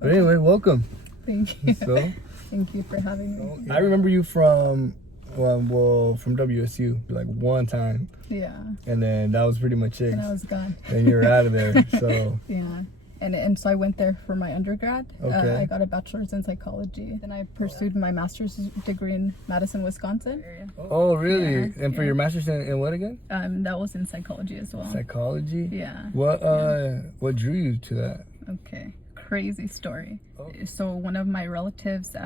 But anyway, welcome. Thank you. So, Thank you for having me. I remember you from from WSU like one time, Yeah. and then that was pretty much it. And I was gone. And you were out of there. So Yeah. And so I went there for my undergrad. Okay. I got a bachelor's in psychology. Then I pursued my master's degree in Madison, Wisconsin. oh really? Yeah, And for yeah. your master's in what again? That was in psychology as well. Psychology. Yeah. What drew you to that? Okay. Crazy story. Oh. So one of my relatives,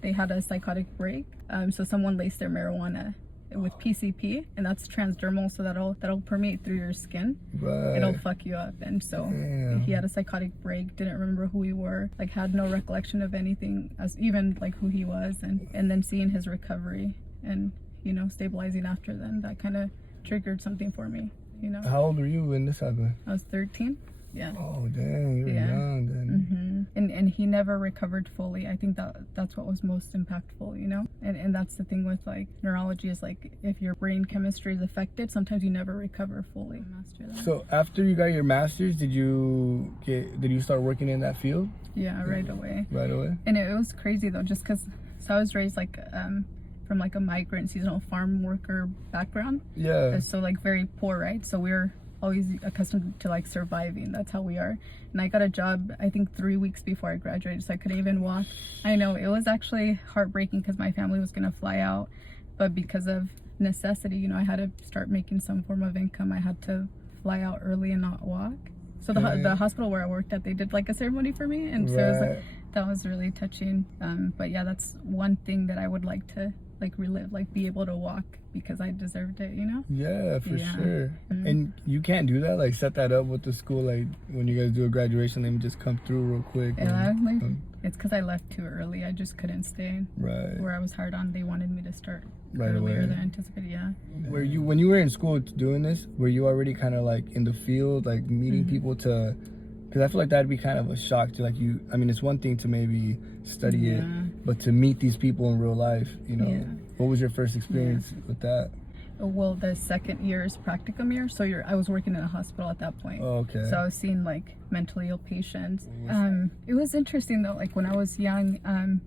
they had a psychotic break. So someone laced their marijuana with PCP, and that's transdermal, so that'll permeate through your skin. Right. It'll fuck you up. And so Damn. he had a psychotic break, didn't remember who we were, like had no recollection of anything, as even like who he was, and then seeing his recovery and stabilizing after then, that kind of triggered something for me. How old were you when this happened? I was 13. Yeah. Oh dang, you were Yeah. young then. And he never recovered fully. I think that's what was most impactful, and that's the thing with like neurology, is like if your brain chemistry is affected, sometimes you never recover fully. So after you got your master's, did you start working in that field? Yeah, right away. Right away. And it was crazy though, just because I was raised like from like a migrant seasonal farm worker background. Yeah. So like very poor, right? So we're always accustomed to like surviving. That's how we are. And I got a job I think 3 weeks before I graduated, so I couldn't even walk. I know it was actually heartbreaking because my family was gonna fly out, but because of necessity, I had to start making some form of income. I had to fly out early and not walk. So the hospital where I worked at, they did like a ceremony for me, and so it was like, that was really touching. But yeah, that's one thing that I would like to like relive, like be able to walk, because I deserved it, Yeah, for sure. And you can't do that, like set that up with the school, like when you guys do a graduation, let me just come through real quick. It's because I left too early. I just couldn't stay. Right. Where I was hired on, they wanted me to start Right earlier away. than anticipated. Yeah. When you were in school doing this, were you already kind of like in the field, like meeting people to? Because I feel like that'd be kind of a shock to I mean, it's one thing to maybe study it, but to meet these people in real life, What was your first experience with that? Well, the second year is practicum year, so I was working in a hospital at that point. Oh, okay. So I was seeing like mentally ill patients. It was interesting though, like when I was young,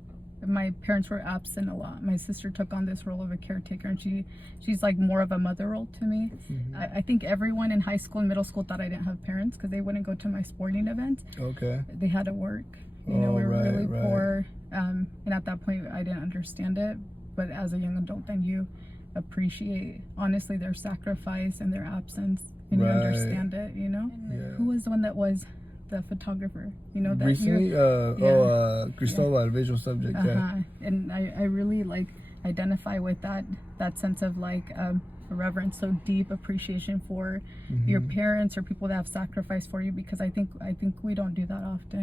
my parents were absent a lot. My sister took on this role of a caretaker, and she's like more of a mother role to me. I think everyone in high school and middle school thought I didn't have parents because they wouldn't go to my sporting events. Okay. They had to work. We were really poor, and at that point I didn't understand it. But as a young adult, then you appreciate honestly their sacrifice and their absence, and you understand it. Who was the one that was the photographer? That recently, Cristobal, visual subject. And I really like identify with that sense of like reverence, so deep appreciation for your parents or people that have sacrificed for you, because I think we don't do that often.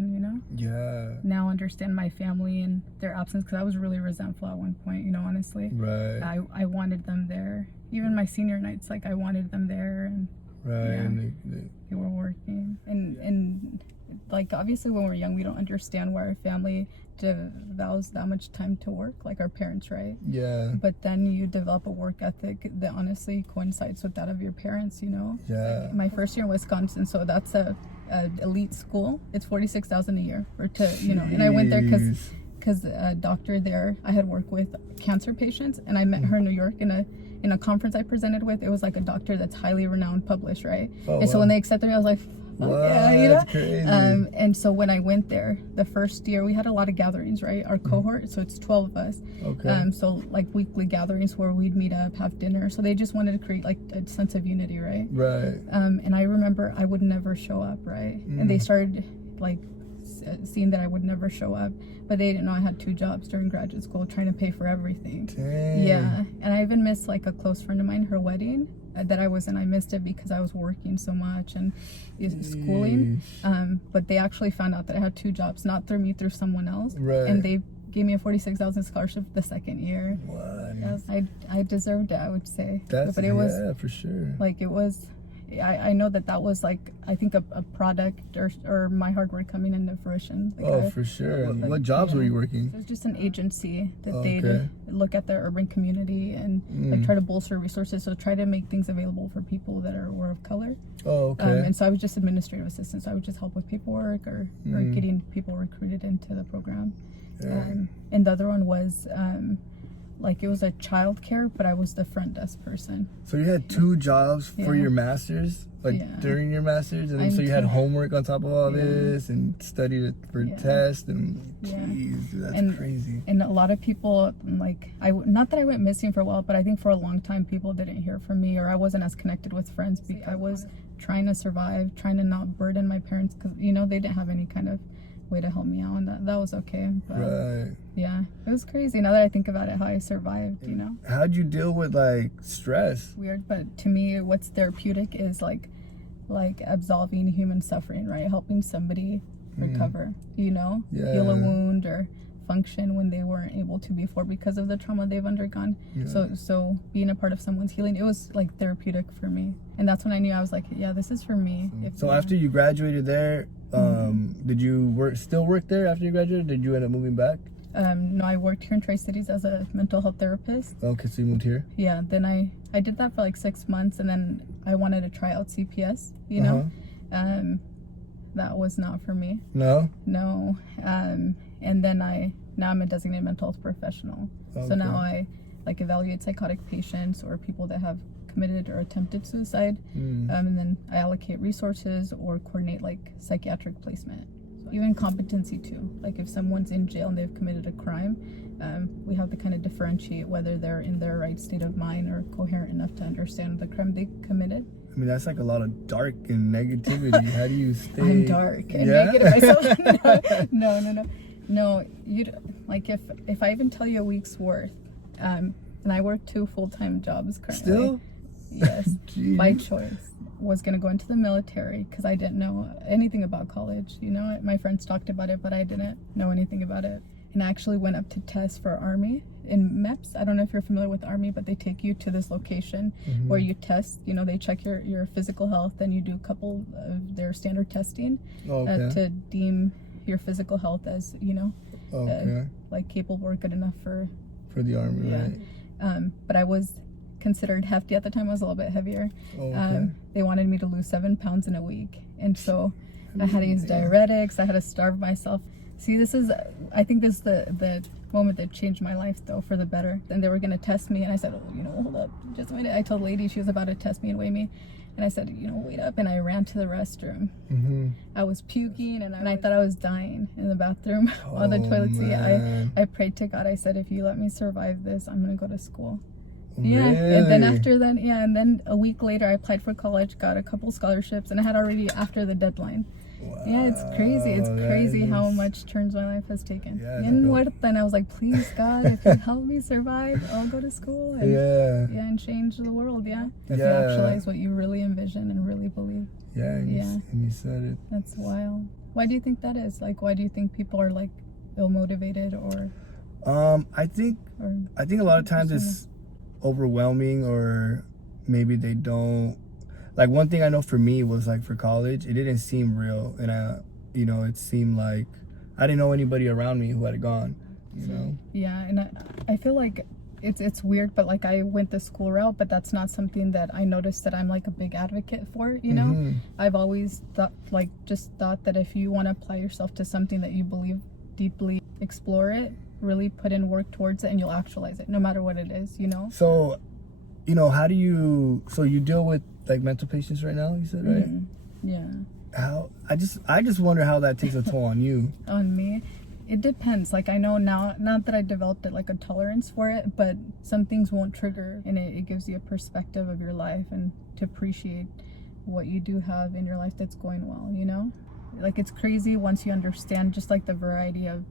Yeah. Now understand my family and their absence, because I was really resentful at one point. Honestly. Right. I wanted them there. Even my senior nights, like I wanted them there, and they were working, and like obviously when we're young we don't understand why our family devours that much time to work, like our parents, right? Yeah. But then you develop a work ethic that honestly coincides with that of your parents. Yeah. My first year in Wisconsin, so that's a elite school. It's $46,000 a year, and I went there because a doctor there I had worked with cancer patients, and I met her in New York in a conference I presented with. It was like a doctor that's highly renowned, published, right? So when they accepted me, I was like, That's crazy. And so when I went there the first year, we had a lot of gatherings, right? Our cohort, so it's 12 of us. Okay. So like weekly gatherings where we'd meet up, have dinner. So they just wanted to create like a sense of unity, right? Right. And I remember I would never show up, right? And they started like seeing that I would never show up, but they didn't know I had 2 jobs during graduate school, trying to pay for everything. Dang. Yeah. And I even missed like a close friend of mine, her wedding that I missed it because I was working so much and schooling. But they actually found out that I had 2 jobs, not through me, through someone else. Right. And they gave me a $46,000 scholarship the second year. What? I deserved it, I would say. But it was, for sure. Like it was I know that was like, I think a product or my hard work coming into fruition. Like for sure. What jobs were you working? It was just an agency that Okay. they'd look at the urban community and like try to bolster resources, so try to make things available for people that were of color. Oh, okay. And so I was just administrative assistant, so I would just help with paperwork or getting people recruited into the program. Yeah. And the other one was like, it was a child care, but I was the front desk person. So you had 2 jobs for Yeah. your master's, like during your master's, and then so you had homework on top of all this, and studied it for tests, and geez, dude, that's crazy. And a lot of people, like, not that I went missing for a while, but I think for a long time people didn't hear from me, or I wasn't as connected with friends because I was trying to survive, trying to not burden my parents, because, you know, they didn't have any kind of way to help me out, and that was okay. But Right. yeah, it was crazy. Now that I think about it, how I survived, you know. How'd you deal with like stress? Weird, but to me, what's therapeutic is like absolving human suffering, right? Helping somebody recover, you know, heal a wound or function when they weren't able to before because of the trauma they've undergone. So being a part of someone's healing, it was like therapeutic for me, and that's when I knew I was like, yeah, this is for me. So after you graduated there, did you still work there after you graduated? Did you end up moving back? No, I worked here in Tri-Cities as a mental health therapist. Okay, so you moved here? Yeah, then I did that for like 6 months, and then I wanted to try out CPS, you know. That was not for me. No? No. And then now I'm a designated mental health professional. So now I like evaluate psychotic patients or people that have committed or attempted suicide. And then I allocate resources or coordinate like psychiatric placement. Even competency too. Like if someone's in jail and they've committed a crime, we have to kind of differentiate whether they're in their right state of mind or coherent enough to understand the crime they committed. I mean, that's like a lot of dark and negativity. How do you stay? I'm dark and negative myself. No, you like if I even tell you a week's worth, and I work 2 full-time jobs currently. Still? Yes, by choice. Was gonna go into the military because I didn't know anything about college. You know, my friends talked about it, but I didn't know anything about it. And I actually went up to test for Army in MEPS. I don't know if you're familiar with Army, but they take you to this location where you test. You know, they check your physical health, then you do a couple of their standard testing to deem your physical health as, you know, like capable or good enough for the Army, right? But I was considered hefty at the time. I was a little bit heavier. They wanted me to lose 7 pounds in a week, and so I had to use diuretics. I had to starve myself. See, I think this is the moment that changed my life, though, for the better. And they were going to test me, and I said, oh, you know, hold up, just wait. I told the lady she was about to test me and weigh me, and I said, you know, wait up, and I ran to the restroom. I was puking, and I thought I was dying in the bathroom on the toilet seat. I prayed to God. I said, if you let me survive this, I'm going to go to school. Yeah, and then after that, and then a week later I applied for college, got a couple scholarships, and I had already after the deadline. Wow, yeah, it's crazy. It's crazy how much turns my life has taken. Then I was like, please God, if you help me survive, I'll go to school and and change the world. If you actualize what you really envision and really believe. And you said it. That's wild. Why do you think that is? Like, why do you think people are like ill motivated or? I think a lot of times it's overwhelming, or maybe they don't. Like, one thing I know for me was, like, for college, it didn't seem real, and you know, it seemed like I didn't know anybody around me who had gone, you know. And I feel like it's weird, but like I went the school route, but that's not something that I noticed that I'm like a big advocate for, you know. I've always thought that if you want to apply yourself to something that you believe deeply, explore it, really put in work towards it, and you'll actualize it no matter what it is, you know. So, you know, how do you deal with like mental patients right now, you said, right? How I just wonder how that takes a toll on you. On me, it depends. Like, I know now, not that I developed it like a tolerance for it, but some things won't trigger, and it gives you a perspective of your life and to appreciate what you do have in your life that's going well, you know. Like, it's crazy once you understand just like the variety of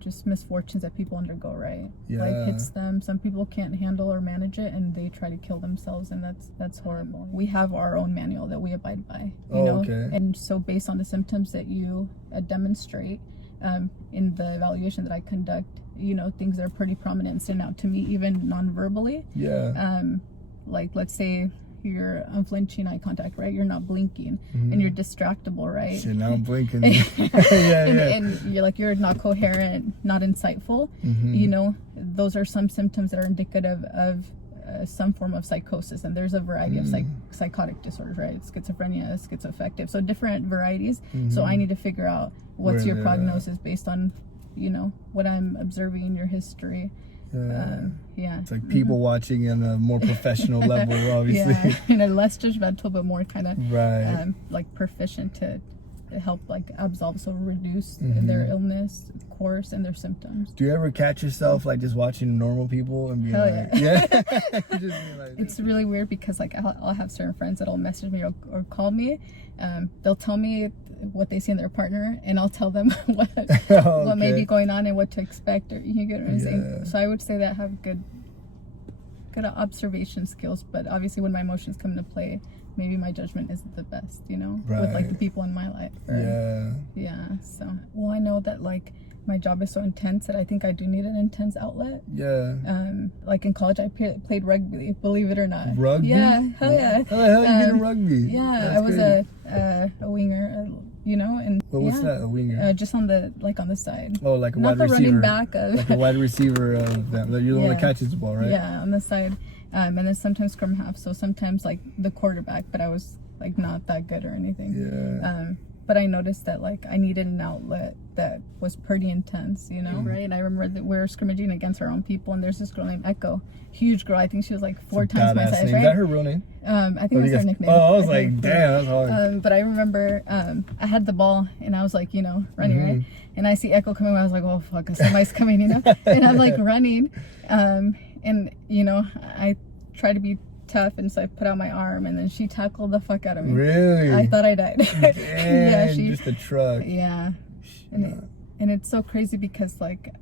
just misfortunes that people undergo, right? Life hits them. Some people can't handle or manage it, and they try to kill themselves, and that's horrible. We have our own manual that we abide by, you know. And so based on the symptoms that you demonstrate in the evaluation that I conduct, you know, things that are pretty prominent and stand out to me, even non-verbally. Like, let's say your unflinching eye contact, right? You're not blinking, and you're distractible, right? Shit, now I'm blinking. Yeah, and you're like, you're not coherent, not insightful. You know, those are some symptoms that are indicative of some form of psychosis, and there's a variety of psychotic disorders, right? Schizophrenia, schizoaffective, so different varieties. So I need to figure out what's your prognosis based on, you know, what I'm observing, your history. It's like people watching on a more professional level, obviously. And a less judgmental, but more kind of like proficient to help like absolve, so reduce their illness course and their symptoms. Do you ever catch yourself like just watching normal people and being like, just being like, it's really weird because like I'll have certain friends that'll message me or call me. They'll tell me what they see in their partner, and I'll tell them what may be going on and what to expect, or you get what I'm saying. So I would say that I have good observation skills, but obviously when my emotions come into play, maybe my judgment isn't the best, you know, with like the people in my life. So well, I know that like my job is so intense that I think I do need an intense outlet. Like in college I played rugby, believe it or not. Rugby? Yeah, hell yeah. How the hell you get in rugby? That's I was a winger, you know, and what's that, a winger? Just on the side. Oh, like a not wide the receiver. running back of, like a wide receiver of them. You're the one that catches the ball, right? Yeah, on the side. And then sometimes scrum half, so sometimes like the quarterback, but I was like not that good or anything. But I noticed that like I needed an outlet that was pretty intense, you know, right? And I remember that we were scrimmaging against our own people, and there's this girl named Echo, huge girl. I think she was like 4 times my size, name. right? Is that her real name? I think that's her nickname. Oh, I was like, damn, that's hard. But I remember I had the ball, and I was like, you know, running, right? And I see Echo coming, and I was like, oh fuck, somebody's coming, you know? And I'm like running, and you know, I try to be tough, and so I put out my arm, and then she tackled the fuck out of me. Really? I thought I died. Damn, just a truck. And it's so crazy because like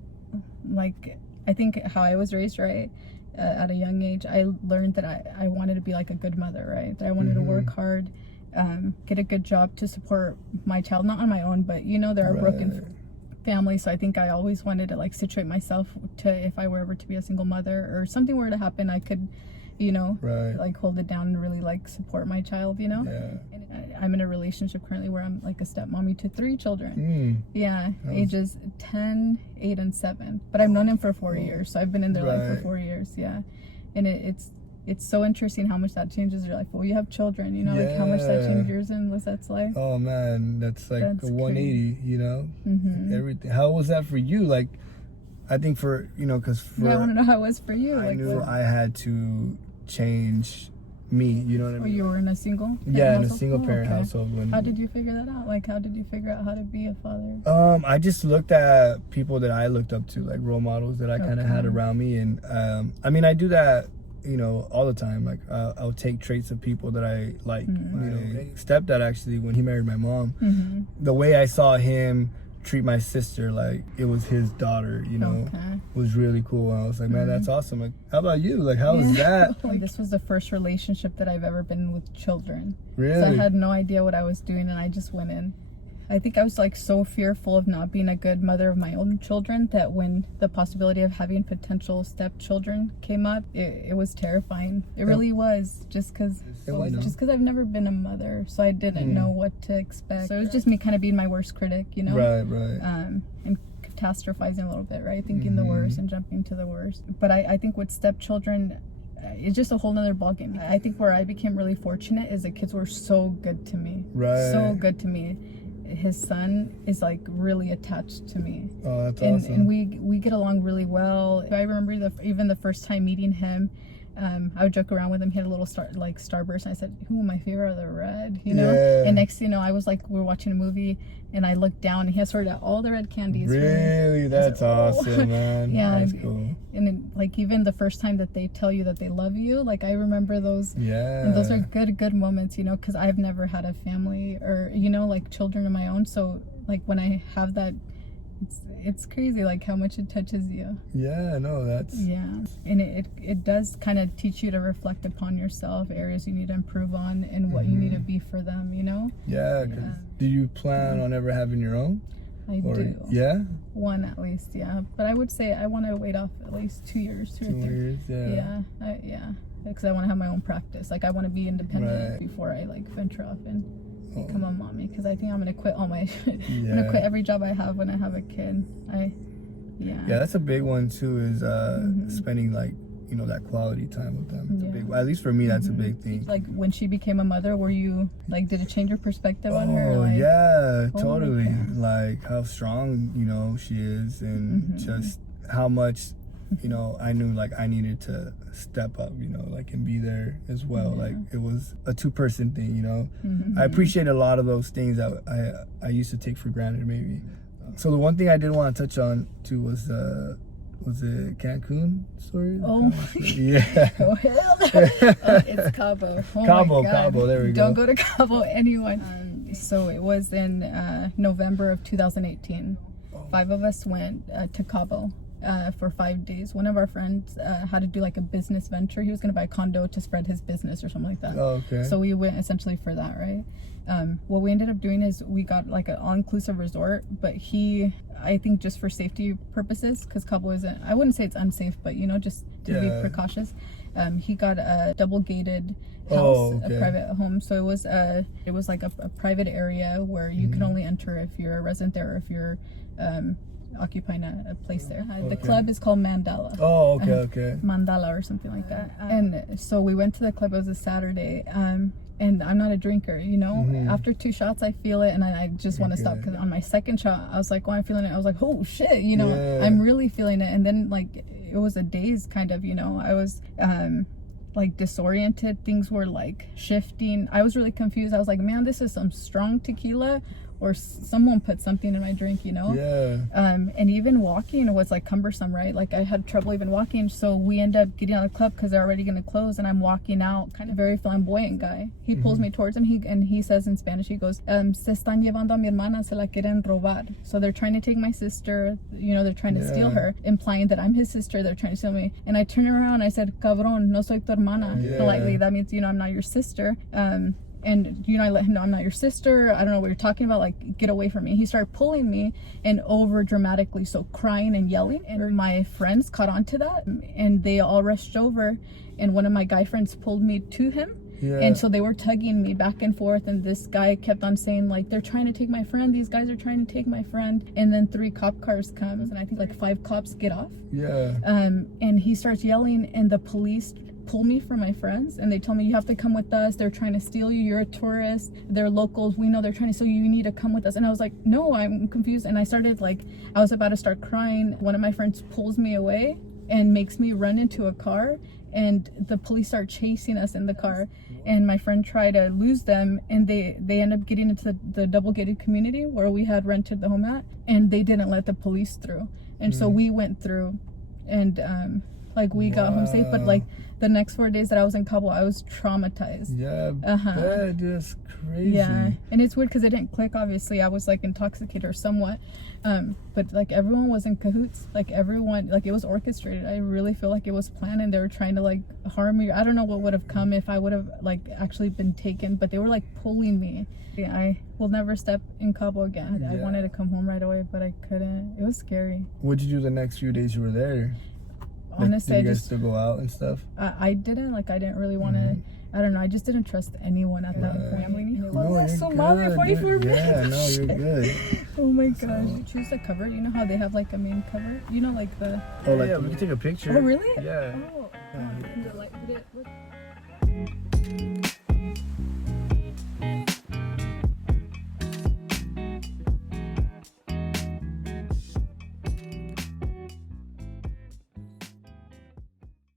I think how I was raised, right, at a young age, I learned that I wanted to be like a good mother, right? That I wanted to work hard, get a good job to support my child, not on my own, but you know, there are broken families, so I think I always wanted to like situate myself to, if I were ever to be a single mother or something were to happen, I could, you know, like hold it down and really like support my child, you know. And I'm in a relationship currently where I'm like a stepmommy to 3 children. Ages 10, 8, and 7. But I've known him for 4 years, so I've been in their life for 4 years. And it's so interesting how much that changes your life. Well, you have children, you know, like how much that changes yours and Lizette's life. Oh man, that's like a 180, you know. Everything. How was that for you? Like, I think for, you know, because I want to know how it was for you. I knew I had to change me, you know what I mean? You were in a single in a single parent household. How did you figure that out? Like, how did you figure out how to be a father? I just looked at people that I looked up to, like role models that I kind of had around me, and I mean, I do that, you know, all the time. Like I'll take traits of people that I like. You know, stepdad, actually, when he married my mom, the way I saw him treat my sister like it was his daughter, you know, was really cool. And I was like, man, that's awesome. Like, how about you? Like, how was that? Like, this was the first relationship that I've ever been in with children. Really? So I had no idea what I was doing, and I just went in. I think I was like so fearful of not being a good mother of my own children that when the possibility of having potential stepchildren came up, it was terrifying. It really was, just because I've never been a mother, so I didn't know what to expect. So it was just me kind of being my worst critic, you know? And catastrophizing a little bit, right? Thinking the worst and jumping to the worst. But I think with stepchildren, it's just a whole nother ballgame. I think where I became really fortunate is the kids were so good to me. So good to me. His son is like really attached to me. Oh, that's awesome. And we get along really well. I remember even the first time meeting him, I would joke around with him. He had a little starburst, and I said, "Who my favorite are the red?" You know. And next, thing you know, I was like, we were watching a movie, and I looked down, and he had sorted out all the red candies. Really, that's awesome, man. That's cool. And then, like, even the first time that they tell you that they love you, like, I remember those. And those are good moments, you know, because I've never had a family or, you know, like children of my own. So like when I have that, it's crazy like how much it touches you. And it does kind of teach you to reflect upon yourself, areas you need to improve on, and what you need to be for them, you know. Do you plan on ever having your own? I do. One at least, but I would say I want to wait off at least 2 years, 2 or 3 years. because I want to have my own practice. Like I want to be independent before I like venture off and become a mommy, because I think I'm gonna quit all my I'm gonna quit every job I have when I have a kid. Yeah, that's a big one too, is spending like, you know, that quality time with them. It's a big, at least for me, that's a big thing. Like when she became a mother, were you like, did it change your perspective on her? Oh like, yeah, totally. Like how strong, you know, she is, and just how much, you know, I knew like I needed to step up, you know, like and be there as well. Like it was a two-person thing, you know. I appreciate a lot of those things that I used to take for granted maybe. So the one thing I did want to touch on too was it Cancun story? Oh yeah. Oh hell! It's Cabo. Oh Cabo, my God. Cabo. There we go. Don't go to Cabo, anyone. So it was in November of 2018. 5 of us went to Cabo for 5 days. One of our friends had to do like a business venture. He was going to buy a condo to spread his business or something like that. Oh, okay. So we went essentially for that, right? What we ended up doing is we got like an all-inclusive resort, but I think just for safety purposes, because Cabo isn't, I wouldn't say it's unsafe, but you know, just to be precautious, he got a double-gated house, a private home. So it was like a private area where you can only enter if you're a resident there, or if you're occupying a place there. The club is called Mandala. Oh, okay. Mandala or something like that. And so we went to the club. It was a Saturday. And I'm not a drinker, you know. After 2 shots, I feel it, and I just want to stop. Because on my second shot, I was like, I'm feeling it. I was like, oh shit, you know, I'm really feeling it. And then like it was a daze kind of, you know. I was like disoriented. Things were like shifting. I was really confused. I was like, man, this is some strong tequila, or someone put something in my drink, you know. And even walking was like cumbersome, right? Like I had trouble even walking. So we end up getting out of the club because they're already going to close, and I'm walking out, kind of very flamboyant guy. He pulls me towards him, and he says in Spanish, he goes, se están llevando a mi hermana, se la quieren robar. So they're trying to take my sister, you know, they're trying to steal her, implying that I'm his sister. They're trying to steal me. And I turned around and I said, cabrón, no soy tu hermana. Politely, that means, you know, I'm not your sister. And, you know, I let him know, I'm not your sister. I don't know what you're talking about. Like, get away from me. He started pulling me, and over dramatically, so crying and yelling. And my friends caught on to that, and they all rushed over. And one of my guy friends pulled me to him. And so they were tugging me back and forth. And this guy kept on saying, like, they're trying to take my friend. These guys are trying to take my friend. And then 3 cop cars come, and I think like 5 cops get off. And he starts yelling, and the police pull me from my friends, and they tell me, you have to come with us, they're trying to steal you, you're a tourist, they're locals, we know they're trying to steal you, you need to come with us. And I was like, no, I'm confused. And I started like, I was about to start crying. One of my friends pulls me away and makes me run into a car, and the police start chasing us in the car, and my friend tried to lose them, and they end up getting into the double gated community where we had rented the home at, and they didn't let the police through. And so we went through, and like we got home safe, but like the next 4 days that I was in Cabo, I was traumatized. That is crazy. And it's weird because it didn't click. Obviously, I was like intoxicated or somewhat, but like everyone was in cahoots. Like everyone, like it was orchestrated. I really feel like it was planned, and they were trying to like harm me. I don't know what would have come if I would have like actually been taken, but they were like pulling me. I will never step in Cabo again. I wanted to come home right away, but I couldn't. It was scary. What'd you do the next few days you were there? Honestly, did you guys still go out and stuff? I didn't. Like, I didn't really want to. I don't know. I just didn't trust anyone at that point. No, you're good. 44 minutes. Yeah, no, you're good. Oh my gosh. You choose the cover. You know how they have like a main cover? You know, like the. Oh, like we can take a picture. Oh, really? Yeah. Oh. The light.